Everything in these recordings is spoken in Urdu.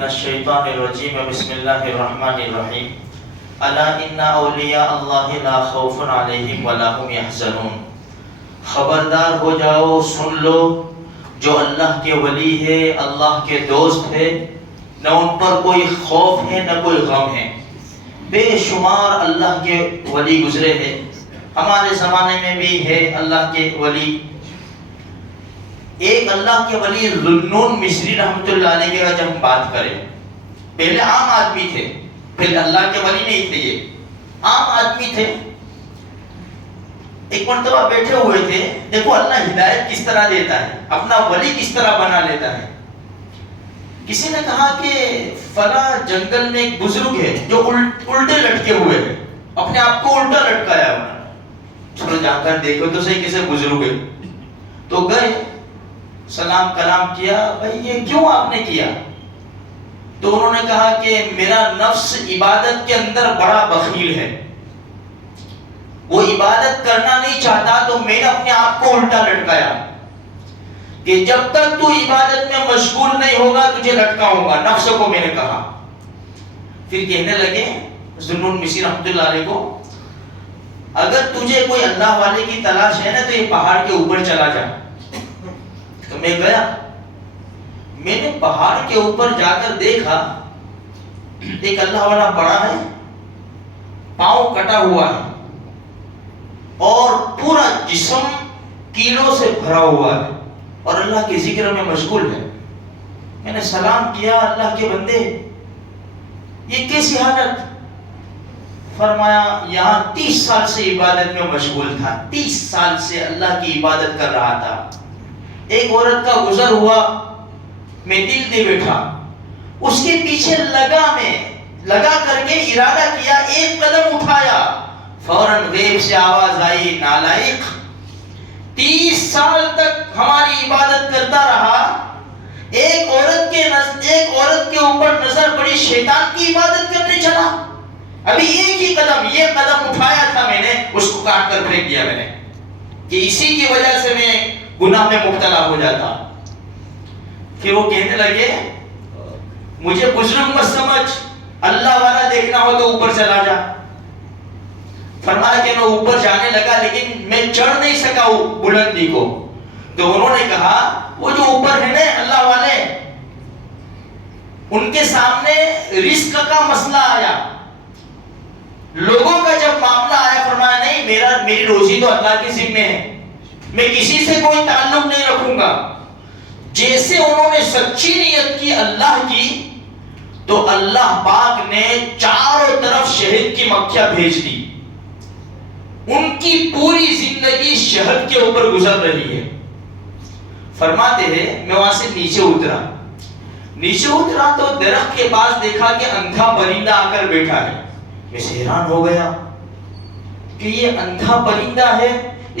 من الشیطان الرجیم بسم اللہ الرحمن الرحیم الا ان اولیاء اللہ لا خوف علیہم ولا هم یحزنون. خبردار ہو جاؤ، سن لو، جو اللہ کے ولی ہے، اللہ کے دوست ہے، نہ ان پر کوئی خوف ہے نہ کوئی غم ہے. بے شمار اللہ کے ولی گزرے ہیں، ہمارے زمانے میں بھی ہے اللہ کے ولی. ایک اللہ کے ولی ذوالنون مصری رحمۃ اللہ علیہ کی جب ہم بات کریں، پہلے عام آدمی تھے، پھر اللہ کے ولی نہیں تھے، یہ عام آدمی تھے. ایک مرتبہ بیٹھے ہوئے تھے، دیکھو اللہ ہدایت کس طرح دیتا ہے، اپنا ولی کس طرح بنا لیتا ہے. کسی نے کہا کہ فلاں جنگل میں ایک بزرگ ہے جو الٹے لٹکے ہوئے ہیں، اپنے آپ کو الٹا لٹکایا انہوں نے. چلو جا کر دیکھو تو صحیح کیسے بزرگ ہے. تو گئے، سلام کلام کیا، بھائی یہ کیوں آپ نے کیا؟ تو انہوں نے کہا کہ میرا نفس عبادت کے اندر بڑا بخیل ہے، وہ عبادت کرنا نہیں چاہتا، تو میں نے اپنے آپ کو الٹا لٹکایا کہ جب تک تو عبادت میں مشغول نہیں ہوگا تجھے لٹکاؤں گا. نفس کو میں نے کہا. پھر کہنے لگے ذوالنون مصری رحمۃ اللہ علیہ کو، اگر تجھے کوئی اللہ والے کی تلاش ہے نا تو یہ پہاڑ کے اوپر چلا جا. تو میں گیا، میں نے پہاڑ کے اوپر جا کر دیکھا ایک اللہ والا پڑا ہے، پاؤں کٹا ہوا ہے اور پورا جسم کیلوں سے بھرا ہوا ہے اور اللہ کے ذکر میں مشغول ہے. میں نے سلام کیا، اللہ کے بندے یہ کیسی حالت؟ فرمایا یہاں 30 سال سے عبادت میں مشغول تھا، 30 سال سے اللہ کی عبادت کر رہا تھا. ایک عورت کا گزر ہوا، میں دل دے بیٹھا، اس کے پیچھے لگا کر کے ارادہ کیا، ایک قدم اٹھایا، فوراً غیب سے آواز آئی، نالائق 30 سال تک ہماری عبادت کرتا رہا، ایک عورت کے اوپر نظر پڑی، شیطان کی عبادت کرنے چلا. ابھی ایک ہی قدم، یہ قدم اٹھایا تھا میں نے، اس کو کاٹ کر پھینک دیا میں نے، کہ اسی کی وجہ سے میں گناہ میں مبتلا ہو جاتا. پھر وہ کہنے لگے مجھے بزرگ مت سمجھ، اللہ والا دیکھنا ہو تو اوپر چلا جا. فرمایا کہ میں اوپر جانے لگا لیکن میں چڑھ نہیں سکا بلندی کو. تو انہوں نے کہا وہ جو اوپر ہے نا اللہ والے، ان کے سامنے رزق کا مسئلہ آیا، لوگوں کا جب معاملہ آیا، فرمایا نہیں میری روزی تو اللہ کے ذمہ ہے، میں کسی سے کوئی تعلق نہیں رکھوں گا. جیسے انہوں نے سچی نیت کی اللہ کی، تو اللہ پاک نے چاروں طرف شہد کی مکھیاں بھیج دی. ان کی پوری زندگی شہد کے اوپر گزر رہی ہے. فرماتے ہیں میں وہاں سے نیچے اترا تو درخت کے پاس دیکھا کہ اندھا پرندہ آ کر بیٹھا ہے. میں حیران ہو گیا کہ یہ اندھا پرندہ ہے،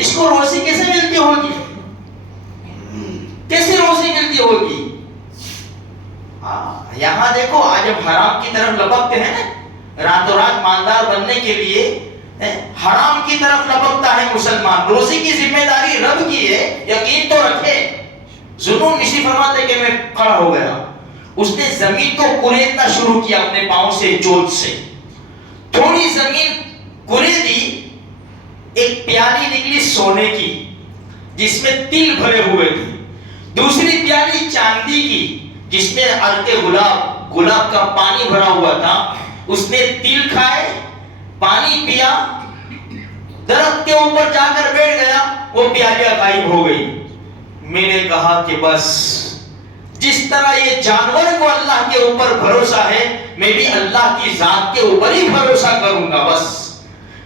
اس کو روزی کیسے ملتی ہوگی، کیسے روزی ملتی ہوگی. یہاں دیکھو آج ہم حرام کی طرف لپکتے ہیں نا، راتوں رات مالدار بننے کے لیے حرام کی طرف لپکتا ہے مسلمان. روزی کی ذمہ داری رب کی ہے، یقین تو رکھے. ذوالنون مصری فرماتے کہ میں کھڑا ہو گیا، اس نے زمین کو کریدنا شروع کیا اپنے پاؤں سے، چوٹ سے. تھوڑی زمین کریدی، ایک پیالی نکلی سونے کی جس میں تل بھرے ہوئے تھے، دوسری پیالی چاندی کی جس میں عرق گلاب کا پانی بھرا ہوا تھا. اس نے تل کھائے، پانی پیا، درخت کے اوپر جا کر بیٹھ گیا، وہ پیالیاں غائب ہو گئی. میں نے کہا کہ بس جس طرح یہ جانور کو اللہ کے اوپر بھروسہ ہے، میں بھی اللہ کی ذات کے اوپر ہی بھروسہ کروں گا. بس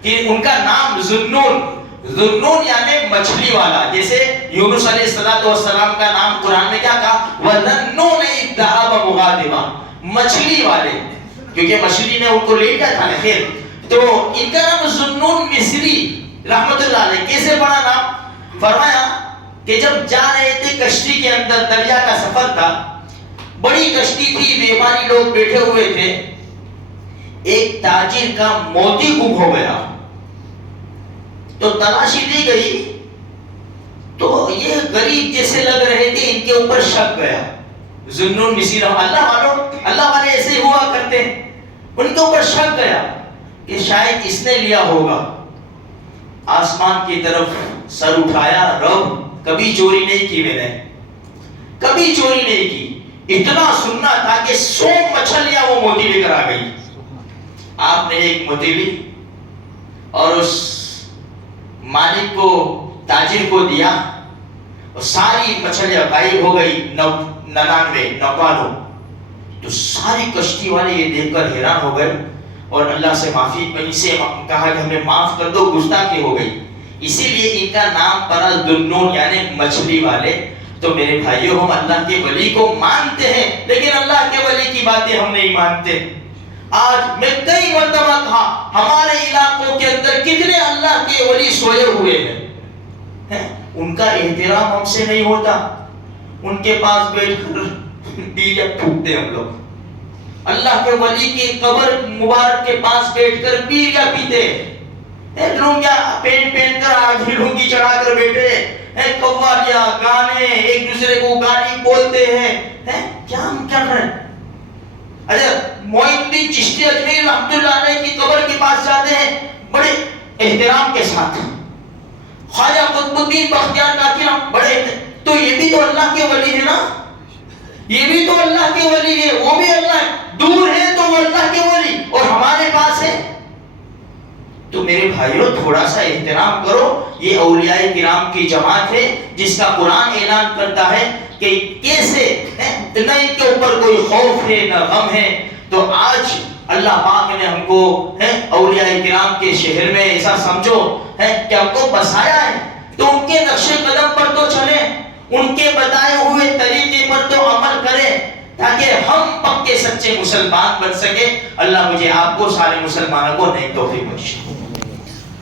کہ ان کا نام ذوالنون یعنی مچھلی والا، جیسے یونس علیہ السلام کا نام قرآن میں کیا کہا، وَذَنُّونَ إِذْ ذَهَبَ مُغَاضِبًا، مچھلی والے، کیونکہ مچھلی نے ان کو لے لیا تھا نا. خیر، تو ان کا نام ذوالنون مصری رحمت اللہ علیہ. کیسے پڑا نام؟ فرمایا کہ جب جا رہے تھے کشتی کے اندر، دریا کا سفر تھا، بڑی کشتی تھی، بیماری لوگ بیٹھے ہوئے تھے، ایک تاجر کا موتی گم ہو گیا. تو تلاشی دی گئی تو یہ غریب جیسے لگ رہے تھے، ان کے اوپر شک گیا. ذوالنون مصری اللہ ان کے اوپر شک گیا کہ شاید اس نے لیا ہوگا. آسمان کی طرف سر اٹھایا, رب کبھی چوری نہیں کی, میں نے کبھی چوری نہیں کی. اتنا سننا تھا کہ 100 مچھلیاں وہ موتی لے کر آ گئی. آپ نے ایک موتی لی اور اس مالک کو, تاجر کو دیا, اور ساری مچھلیاں غائب ہو گئی, 99. تو ساری کشتی والے یہ دیکھ کر حیران ہو گئے اور اللہ سے معافی پنی سے کہا کہ ہمیں معاف کر دو, گستاخی ہو گئی. اسی لیے ان کا نام پڑا ذوالنون یعنی مچھلی والے. تو میرے بھائیوں, ہم اللہ کے ولی کو مانتے ہیں لیکن اللہ کے ولی کی باتیں ہم نہیں مانتے. آج میں کئی مرتبہ کہا ہمارے علاقوں کے اندر کتنے اللہ کے ولی سوئے ہوئے ہیں, ان کا احترام ہم سے نہیں ہوتا. ان کے پاس بیٹھ کر بیڑیاں پھونکتے ہم لوگ. اللہ کے ولی کی قبر مبارک کے پاس بیٹھ کر بیڑیاں پیتے, لنگیاں پہن کر, آج لنگی چڑھا کر بیٹھے ہیں, قوالیاں گانے, ایک دوسرے کو گالی بولتے ہیں. کیا ہم کیا کریں؟ معین الدین چشتی اجمیری رحمۃ اللہ علیہ کی قبر کے پاس جاتے ہیں بڑے احترام کے ساتھ. خواجہ قطب الدین بختیار کاکی بڑے, تو یہ بھی تو اللہ کے ولی ہے نا, یہ بھی تو اللہ کے ولی ہے, وہ بھی اللہ ہے, دور ہے تو وہ اللہ کے ولی, اور ہمارے پاس ہے. تو میرے بھائیوں, تھوڑا سا احترام کرو. یہ اولیاء کرام کی جماعت ہے جس کا قرآن اعلان کرتا ہے کہ کیسے نہ ان کے اوپر کوئی خوف ہے نہ غم ہے. تو آج اللہ پاک نے ہم کو اولیاء کرام کے شہر میں ایسا سمجھو کہ ہم کو بسایا ہے, تو ان کے نقش قدم پر تو چلیں, ان کے بتائے ہوئے طریقے پر تو عمل کریں تاکہ ہم پکے سچے مسلمان بن سکے. اللہ مجھے آپ کو سارے مسلمانوں کو نیک توفیق بخشے.